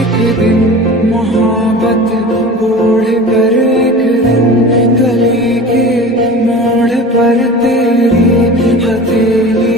एक दिन मोहब्बत ओढ़ कर एक दिन गली के मोड़ पर तेरी हथेली